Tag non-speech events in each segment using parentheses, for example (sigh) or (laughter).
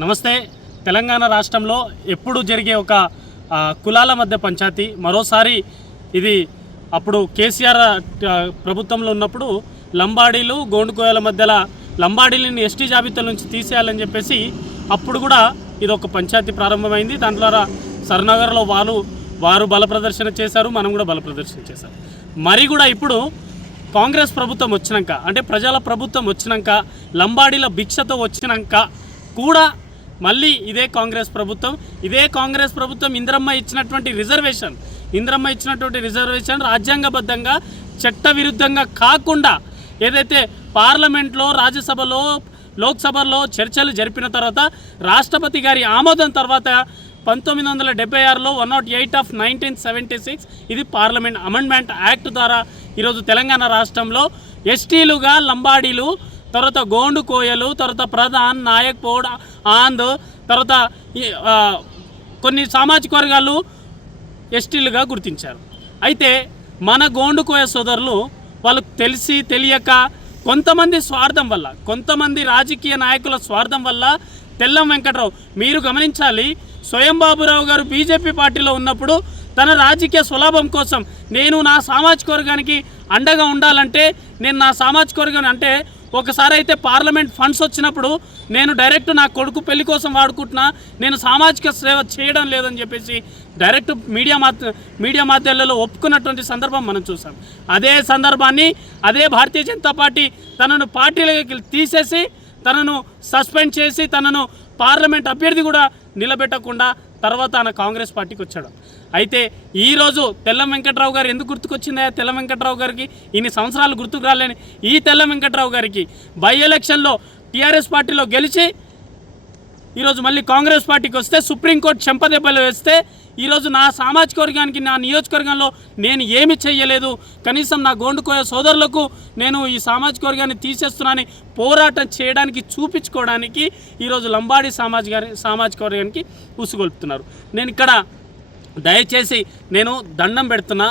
నమస్తే. తెలంగాణ రాష్ట్రంలో ఎప్పుడు జరిగే ఒక కులాల మధ్య పంచాయతీ మరోసారి ఇది అప్పుడు కేసీఆర్ ప్రభుత్వంలో ఉన్నప్పుడు లంబాడీలు గోండుకోయల మధ్యలో లంబాడీలని ఎస్టీ జాబితా నుంచి తీసేయాలని చెప్పేసి అప్పుడు కూడా ఇది ఒక పంచాయతీ ప్రారంభమైంది. దాని ద్వారా సరనగర్లో వారు వారు బల ప్రదర్శన చేశారు మనం కూడా బల ప్రదర్శన చేశారు మరి కూడా ఇప్పుడు కాంగ్రెస్ ప్రభుత్వం వచ్చినాక అంటే ప్రజల ప్రభుత్వం వచ్చినాక లంబాడీల భిక్షతో వచ్చినాక కూడా మళ్ళీ ఇదే కాంగ్రెస్ ప్రభుత్వం. ఇదే కాంగ్రెస్ ప్రభుత్వం ఇంద్రమ్మ ఇచ్చినటువంటి రిజర్వేషన్. ఇంద్రమ్మ ఇచ్చినటువంటి రిజర్వేషన్ రాజ్యాంగబద్ధంగా చట్టవిరుద్ధంగా కాకుండా ఏదైతే పార్లమెంట్లో రాజ్యసభలో లోక్సభలో చర్చలు జరిపిన తర్వాత రాష్ట్రపతి గారి ఆమోదం తర్వాత పంతొమ్మిది వందల డెబ్బై ఆరులో one nought eight of nineteen seventy six ఇది పార్లమెంట్ అమెండ్మెంట్ యాక్ట్ ద్వారా ఈరోజు తెలంగాణ రాష్ట్రంలో ఎస్టీలుగా లంబాడీలు తర్వాత గోండు కోయలు తర్వాత ప్రధాన్ నాయక్ పోడ్ ఆంద్ తర్వాత కొన్ని సామాజిక వర్గాలు ఎస్టీలుగా గుర్తించారు. అయితే మన గోండుకోయ సోదరులు వాళ్ళకు తెలిసి తెలియక కొంతమంది స్వార్థం వల్ల కొంతమంది రాజకీయ నాయకుల స్వార్థం వల్ల తెల్లం వెంకట్రావు మీరు గమనించాలి స్వయం బాబురావు గారు బీజేపీ పార్టీలో ఉన్నప్పుడు తన రాజకీయ సులభం కోసం నేను నా సామాజిక వర్గానికి అండగా ఉండాలంటే నేను నా సామాజిక వర్గం అంటే ఒకసారి అయితే పార్లమెంట్ ఫండ్స్ వచ్చినప్పుడు నేను డైరెక్ట్ నా కొడుకు పెళ్ళి కోసం వాడుకుంటున్నా నేను సామాజిక సేవ చేయడం లేదని చెప్పేసి డైరెక్ట్ మీడియా మాధ్య మీడియా మాధ్యమాలలో ఒప్పుకున్నటువంటి సందర్భం మనం చూసాం. అదే సందర్భాన్ని అదే భారతీయ జనతా పార్టీ తనను పార్టీలోకి తీసేసి తనను సస్పెండ్ చేసి తనను పార్లమెంట్ అభ్యర్థి కూడా నిలబెట్టకుండా తర్వాత ఆయన కాంగ్రెస్ పార్టీకి వచ్చాడు. అయితే ఈరోజు తెల్ల వెంకట్రావు గారు ఎందుకు గుర్తుకొచ్చిందా తెల్ల వెంకట్రావు గారికి ఇన్ని సంవత్సరాలు గుర్తుకు రాలేని ఈ తెల్ల వెంకట్రావు గారికి బై ఎలక్షన్లో టీఆర్ఎస్ పార్టీలో గెలిచి ఈరోజు మళ్ళీ కాంగ్రెస్ పార్టీకి వస్తే సుప్రీంకోర్టు చెంపదెబ్బలు వేస్తే ఈరోజు నా సామాజిక వర్గానికి నా నియోజకవర్గంలో నేను ఏమి చేయలేదు కనీసం నా గోండుకోయ సోదరులకు నేను ఈ సామాజిక వర్గాన్ని తీసేస్తున్నానని పోరాటం చేయడానికి చూపించుకోవడానికి ఈరోజు లంబాడి సామాజిక సామాజిక వర్గానికి ఉసుగొల్పుతున్నారు నేను ఇక్కడ దయచేసి నేను దండం పెడుతున్నా.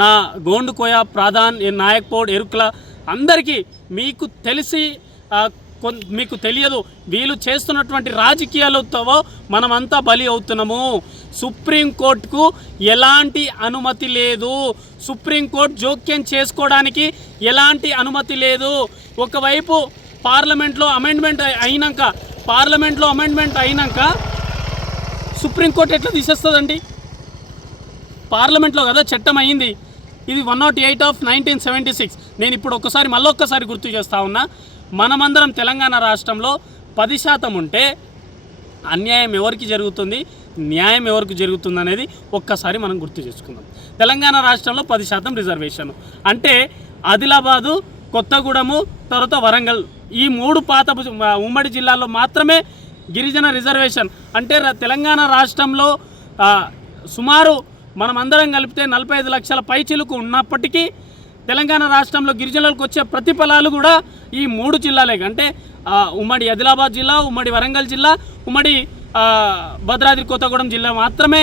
నా గోండుకోయ ప్రధాన్ నాయక్పోడ్ ఎరుకుల అందరికీ మీకు తెలిసి మీకు తెలియదు వీళ్ళు చేస్తున్నటువంటి రాజకీయాలతో మనమంతా బలి అవుతున్నాము. సుప్రీంకోర్టుకు ఎలాంటి అనుమతి లేదు. సుప్రీంకోర్టు జోక్యం చేసుకోవడానికి ఎలాంటి అనుమతి లేదు. ఒకవైపు పార్లమెంట్లో అమెండ్మెంట్ అయినాక పార్లమెంట్లో అమెండ్మెంట్ అయినాక సుప్రీంకోర్టు ఎట్లా తీసేస్తుందండి? పార్లమెంట్లో కదా చట్టం అయింది. ఇది one nought eight of nineteen seventy six. నేను ఇప్పుడు ఒక్కసారి మళ్ళొక్కసారి గుర్తు చేస్తా ఉన్నా మనమందరం తెలంగాణ రాష్ట్రంలో పది శాతం ఉంటే అన్యాయం ఎవరికి జరుగుతుంది న్యాయం ఎవరికి జరుగుతుంది అనేది ఒక్కసారి మనం గుర్తు చేసుకుందాం. తెలంగాణ రాష్ట్రంలో పది శాతం రిజర్వేషన్. అంటే ఆదిలాబాదు కొత్తగూడెము తర్వాత వరంగల్ ఈ మూడు పాత ఉమ్మడి జిల్లాల్లో మాత్రమే గిరిజన రిజర్వేషన్. అంటే తెలంగాణ రాష్ట్రంలో సుమారు మనం అందరం కలిపితే నలభై ఐదు లక్షల పైచిలుకు ఉన్నప్పటికీ తెలంగాణ రాష్ట్రంలో గిరిజనులకు వచ్చే ప్రతిఫలాలు కూడా ఈ మూడు జిల్లాలే. అంటే ఉమ్మడి ఆదిలాబాద్ జిల్లా ఉమ్మడి వరంగల్ జిల్లా ఉమ్మడి భద్రాద్రి కొత్తగూడెం జిల్లా మాత్రమే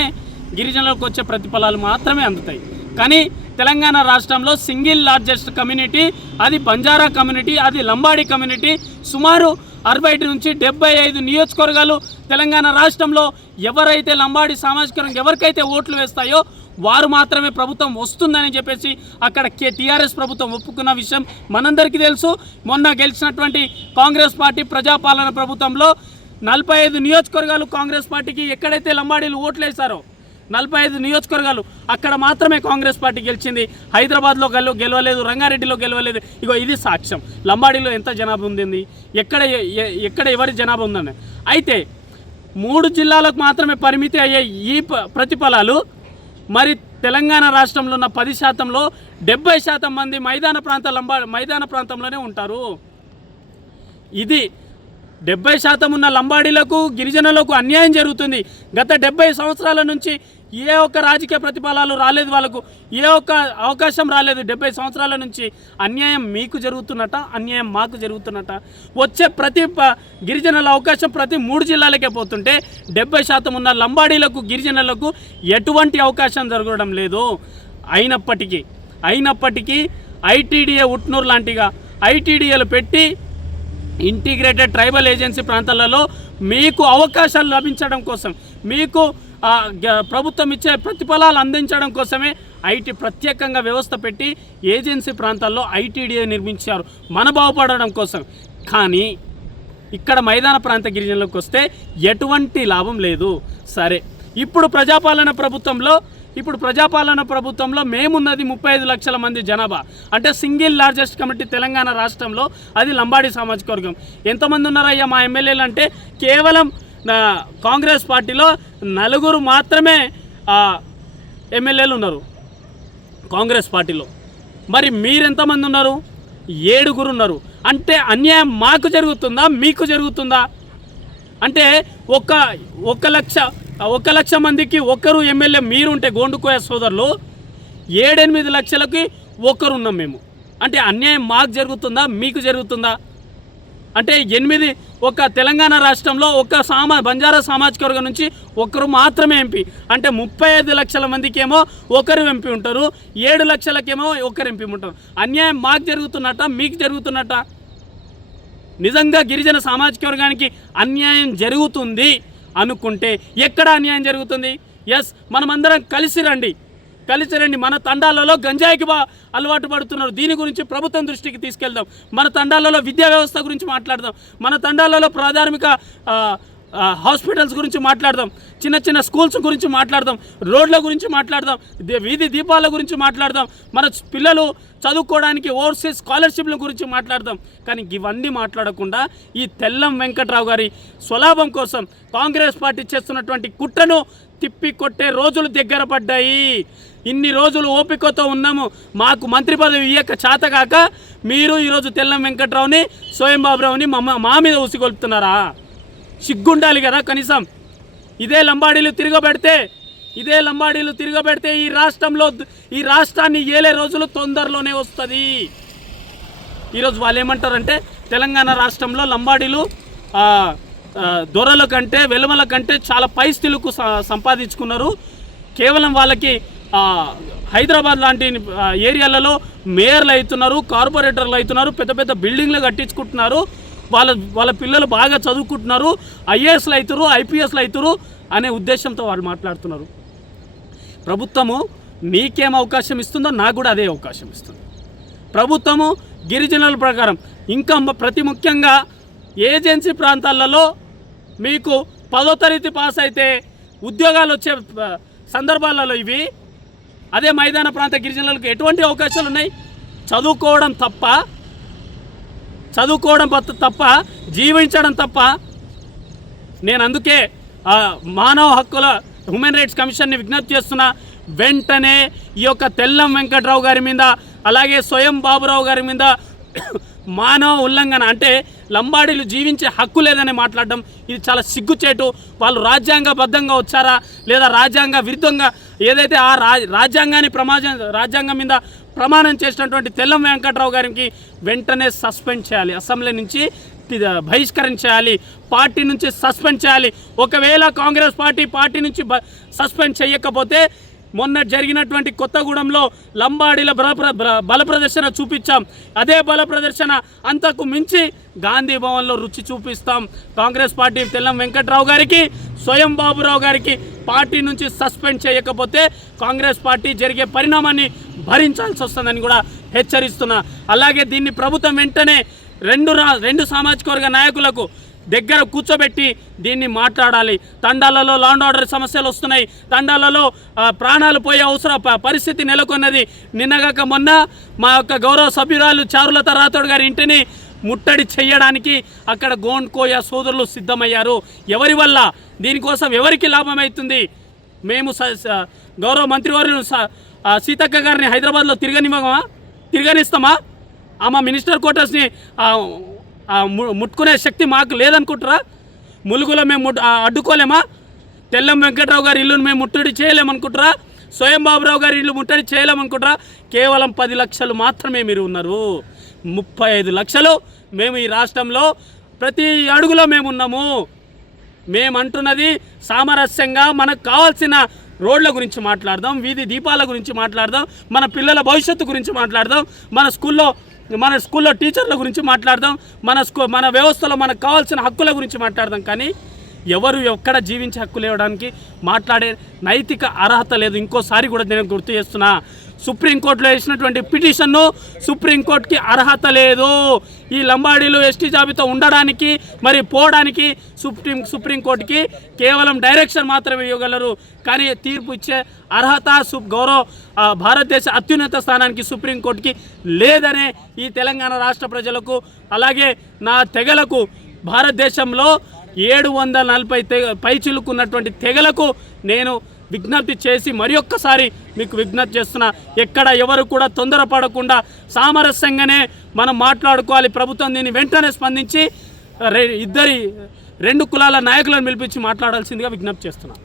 గిరిజనులకు వచ్చే ప్రతిఫలాలు మాత్రమే అందుతాయి. కానీ తెలంగాణ రాష్ట్రంలో సింగిల్ లార్జెస్ట్ కమ్యూనిటీ అది బంజారా కమ్యూనిటీ అది లంబాడి కమ్యూనిటీ సుమారు అరవై నుంచి డెబ్బై ఐదు నియోజకవర్గాలు తెలంగాణ రాష్ట్రంలో ఎవరైతే లంబాడి సామాజిక రంగం ఎవరికైతే ఓట్లు వేస్తాయో వారు మాత్రమే ప్రభుత్వం వస్తుందని చెప్పేసి అక్కడ కే టీఆర్ఎస్ ప్రభుత్వం ఒప్పుకున్న విషయం మనందరికీ తెలుసు. మొన్న గెలిచినటువంటి కాంగ్రెస్ పార్టీ ప్రజాపాలన ప్రభుత్వంలో నలభై ఐదు నియోజకవర్గాలు కాంగ్రెస్ పార్టీకి ఎక్కడైతే లంబాడీలు ఓట్లు వేశారో నలభై ఐదు నియోజకవర్గాలు అక్కడ మాత్రమే కాంగ్రెస్ పార్టీ గెలిచింది. హైదరాబాద్లో గెలు గెలవలేదు రంగారెడ్డిలో గెలవలేదు. ఇగో ఇది సాక్ష్యం. లంబాడీలో ఎంత జనాభా ఉంది ఎక్కడ ఎక్కడ ఎవరి జనాభా ఉందని అయితే మూడు జిల్లాలకు మాత్రమే పరిమితి అయ్యే ఈ ప- ప్రతిఫలాలు మరి తెలంగాణ రాష్ట్రంలో ఉన్న పది శాతంలో డెబ్బై శాతం మంది మైదాన ప్రాంత లంబా మైదాన ప్రాంతంలోనే ఉంటారు. ఇది డెబ్బై శాతం ఉన్న లంబాడీలకు గిరిజనులకు అన్యాయం జరుగుతుంది. గత డెబ్బై సంవత్సరాల నుంచి ఏ ఒక్క రాజకీయ ప్రతిఫలాలు రాలేదు వాళ్ళకు. ఏ ఒక్క అవకాశం రాలేదు. డెబ్బై సంవత్సరాల నుంచి అన్యాయం మీకు జరుగుతున్నట అన్యాయం మాకు జరుగుతున్నట. వచ్చే ప్రతి ప- గిరిజనుల అవకాశం ప్రతి మూడు జిల్లాలకే పోతుంటే డెబ్బై శాతం ఉన్న లంబాడీలకు గిరిజనులకు ఎటువంటి అవకాశం జరగడం లేదు. అయినప్పటికీ అయినప్పటికీ ఐటీడీఏ ఉట్నూరు లాంటిగా ఐటీడీఏలు పెట్టి ఇంటిగ్రేటెడ్ ట్రైబల్ ఏజెన్సీ ప్రాంతాలలో మీకు అవకాశాలు లభించడం కోసం మీకు గ- ప్రభుత్వం ఇచ్చే ప్రతిఫలాలు అందించడం కోసమే ఐటీ ప్రత్యేకంగా వ్యవస్థ పెట్టి ఏజెన్సీ ప్రాంతాల్లో ఐటీడీఏ నిర్మించారు. మన బాగుపడడం కోసం. కానీ ఇక్కడ మైదాన ప్రాంత గిరిజనులకు వస్తే ఎటువంటి లాభం లేదు. సరే. ఇప్పుడు ప్రజాపాలన ప్రభుత్వంలో ఇప్పుడు ప్రజాపాలన ప్రభుత్వంలో మేమున్నది ముప్పై ఐదు లక్షల మంది జనాభా. అంటే సింగిల్ లార్జెస్ట్ కమిటీ తెలంగాణ రాష్ట్రంలో అది లంబాడి సామాజిక వర్గం. ఎంతమంది ఉన్నారయ్యా మా ఎమ్మెల్యేలు అంటే కేవలం కాంగ్రెస్ పార్టీలో నలుగురు మాత్రమే ఎమ్మెల్యేలు ఉన్నారు. కాంగ్రెస్ పార్టీలో. మరి మీరెంతమంది ఉన్నారు? ఏడుగురు ఉన్నారు. అంటే అన్యాయం మాకు జరుగుతుందా? మీకు జరుగుతుందా? అంటే ఒక ఒక లక్ష ఒక లక్ష మందికి ఒకరు ఎమ్మెల్యే మీరుంటే గోండుకోయ సోదరులు ఏడెనిమిది లక్షలకి ఒకరు ఉన్నాం మేము. అంటే అన్యాయం మాకు జరుగుతుందా మీకు జరుగుతుందా? అంటే ఎనిమిది ఒక తెలంగాణ రాష్ట్రంలో ఒక సామా బంజారా సామాజిక వర్గం నుంచి ఒకరు మాత్రమే ఎంపీ. అంటే ముప్పై ఐదు లక్షల మందికి ఏమో ఒకరు ఎంపీ ఉంటారు ఏడు లక్షలకేమో ఒకరు ఎంపీ ఉంటారు. అన్యాయం మాకు జరుగుతున్నట్ట మీకు జరుగుతున్నట్ట? నిజంగా గిరిజన సామాజిక వర్గానికి అన్యాయం జరుగుతుంది. అనుకుంటే ఎక్కడ అన్యాయం జరుగుతుంది? ఎస్ మనమందరం కలిసి రండి. కలిసి రండి. మన తండాలలో గంజాయికి బా అలవాటు పడుతున్నారు. దీని గురించి ప్రభుత్వం దృష్టికి తీసుకెళ్దాం. మన తండాలలో విద్యా వ్యవస్థ గురించి మాట్లాడదాం. మన తండాలలో ప్రాథమిక హాస్పిటల్స్ గురించి మాట్లాడదాం చిన్న చిన్న స్కూల్స్ గురించి మాట్లాడదాం రోడ్ల గురించి మాట్లాడదాం వీధి దీపాల గురించి మాట్లాడదాం మన పిల్లలు చదువుకోవడానికి ఓవర్సీస్ స్కాలర్షిప్ల గురించి మాట్లాడదాం. కానీ ఇవన్నీ మాట్లాడకుండా ఈ తెల్లం వెంకట్రావు గారి స్వలాభం కోసం కాంగ్రెస్ పార్టీ చేస్తున్నటువంటి కుట్రను తిప్పి కొట్టే రోజులు దగ్గర పడ్డాయి. ఇన్ని రోజులు ఓపికతో ఉన్నాము. మాకు మంత్రి పదవి ఇయ్యక చేతగాక మీరు ఈరోజు తెల్లం వెంకట్రావుని స్వయం బాబురావుని మా మా మీద ఉసిగొల్పుతున్నారా సిగ్గుండాలి కదా కనీసం. ఇదే లంబాడీలు తిరగబెడితే ఇదే లంబాడీలు తిరగబెడితే ఈ రాష్ట్రంలో ఈ రాష్ట్రాన్ని ఏలే రోజులు తొందరలోనే వస్తుంది. ఈరోజు వాళ్ళు ఏమంటారంటే తెలంగాణ రాష్ట్రంలో లంబాడీలు దొరల కంటే వెలుమల కంటే చాలా పై స్థితులకు సంపాదించుకున్నారు. కేవలం వాళ్ళకి హైదరాబాద్ లాంటి ఏరియాలలో మేయర్లు అవుతున్నారు కార్పొరేటర్లు అవుతున్నారు పెద్ద పెద్ద బిల్డింగ్లు కట్టించుకుంటున్నారు. వాళ్ళ వాళ్ళ పిల్లలు బాగా చదువుకుంటున్నారు ఐఏఎస్లు అవుతారు ఐపీఎస్లు అవుతారు అనే ఉద్దేశంతో వాళ్ళు మాట్లాడుతున్నారు. ప్రభుత్వము నీకేం అవకాశం ఇస్తుందో నాకు కూడా అదే అవకాశం ఇస్తుంది. ప్రభుత్వము గిరిజనుల ప్రకారం ఇంకా ప్రతి ముఖ్యంగా ఏజెన్సీ ప్రాంతాలలో మీకు పదో తరగతి పాస్ అయితే ఉద్యోగాలు వచ్చే సందర్భాలలో ఇవి. అదే మైదాన ప్రాంత గిరిజనులకు ఎటువంటి అవకాశాలు ఉన్నాయి? చదువుకోవడం తప్ప చదువుకోవడం తప్ప జీవించడం తప్ప నేను అందుకే మానవ హక్కుల హ్యూమన్ రైట్స్ కమిషన్ని విజ్ఞప్తి చేస్తున్నా. వెంటనే ఈ యొక్క తెల్లం వెంకట్రావు గారి మీద అలాగే స్వయం బాబురావు గారి మీద (coughs) మానవ ఉల్లంఘన అంటే లంబాడీలు జీవించే హక్కు లేదని మాట్లాడడం ఇది చాలా సిగ్గుచేటు. వాళ్ళు రాజ్యాంగబద్ధంగా వచ్చారా? లేదా రాజ్యాంగ విరుద్ధంగా ఏదైతే ఆ రా రాజ్యాంగాన్ని ప్రమాజ రాజ్యాంగం మీద ప్రమాణం చేసినటువంటి తెల్లం వెంకట్రావు గారికి వెంటనే సస్పెండ్ చేయాలి. అసెంబ్లీ నుంచి బహిష్కరించాలి పార్టీ నుంచి సస్పెండ్ చేయాలి. ఒకవేళ కాంగ్రెస్ పార్టీ పార్టీ నుంచి బ- సస్పెండ్ చేయకపోతే మొన్న జరిగినటువంటి కొత్తగూడెంలో లంబాడీల బల ప్ర- బల ప్రదర్శన చూపించాం. అదే బల ప్రదర్శన అంతకు మించి గాంధీ భవన్లో రుచి చూపిస్తాం. కాంగ్రెస్ పార్టీ తెల్లం వెంకట్రావు గారికి స్వయం బాబురావు గారికి పార్టీ నుంచి సస్పెండ్ చేయకపోతే కాంగ్రెస్ పార్టీ జరిగే పరిణామాన్ని భరించాల్సి వస్తుందని కూడా హెచ్చరిస్తున్నా. అలాగే దీన్ని ప్రభుత్వం వెంటనే రెండు రా రెండు సామాజిక వర్గ నాయకులకు దగ్గర కూర్చోబెట్టి దీన్ని మాట్లాడాలి. తండాలలో లాండ్ ఆర్డర్ సమస్యలు వస్తున్నాయి. తండాలలో ప్రాణాలు పోయే అవసర పరిస్థితి నెలకొన్నది. నిన్నగాక మొన్న మా యొక్క గౌరవ సభ్యురాలు చారులత రాథోడ్ గారి ఇంటిని ముట్టడి చేయడానికి అక్కడ గోండ్కోయ సోదరులు సిద్ధమయ్యారు. ఎవరి వల్ల? దీనికోసం ఎవరికి లాభం అవుతుంది మేము స- గౌరవ మంత్రివర్యులు స- సీతక్క గారిని హైదరాబాద్లో తిరగనివ్వమా? తిరగనిస్తామా? ఆమె మినిస్టర్ క్వార్టర్స్ని ముట్టుకునే శక్తి మాకు లేదనుకుంటారా? ములుగులో మేము అడ్డుకోలేమా? తెల్లం వెంకట్రావు గారి ఇల్లును మేము ముట్టడి చేయలేమనుకుంటారా? స్వయం బాబురావు గారి ఇల్లు ముట్టడి చేయలేమనుకుంటారా? కేవలం పది లక్షలు మాత్రమే మీరు ఉన్నారు. ముప్పై ఐదు లక్షలు మేము ఈ రాష్ట్రంలో ప్రతి అడుగులో మేము ఉన్నాము మేమంటున్నది సామరస్యంగా మనకు కావాల్సిన రోడ్ల గురించి మాట్లాడదాం వీధి దీపాల గురించి మాట్లాడదాం మన పిల్లల భవిష్యత్తు గురించి మాట్లాడదాం మన స్కూల్లో మన స్కూల్లో టీచర్ల గురించి మాట్లాడదాం మన స్కూ మన వ్యవస్థలో మనకు కావాల్సిన హక్కుల గురించి మాట్లాడదాం. కానీ ఎవరు ఎక్కడ జీవించే హక్కు లేవడానికి మాట్లాడే నైతిక అర్హత లేదు. ఇంకోసారి కూడా నేను గుర్తు చేస్తున్నా సుప్రీంకోర్టులో వేసినటువంటి పిటిషన్ను సుప్రీంకోర్టుకి అర్హత లేదు. ఈ లంబాడీలు ఎస్టీ జాబితా ఉండడానికి మరి పోవడానికి సుప్రీం సుప్రీంకోర్టుకి కేవలం డైరెక్షన్ మాత్రమే ఇవ్వగలరు. కానీ తీర్పు ఇచ్చే అర్హత సు గౌరవ భారతదేశ అత్యున్నత స్థానానికి సుప్రీంకోర్టుకి లేదనే ఈ తెలంగాణ రాష్ట్ర ప్రజలకు అలాగే నా తెగలకు భారతదేశంలో ఏడు వందల నలభై తెగ పైచిలుకున్నటువంటి తెగలకు నేను విజ్ఞప్తి చేసి మరి ఒక్కసారి మీకు విజ్ఞప్తి చేస్తున్నా ఎక్కడ ఎవరు కూడా తొందరపడకుండా సామరస్యంగానే మనం మాట్లాడుకోవాలి. ప్రభుత్వం దీన్ని వెంటనే స్పందించి ఇద్దరి రెండు కులాల నాయకులను పిలిపించి మాట్లాడాల్సిందిగా విజ్ఞప్తి చేస్తున్నా.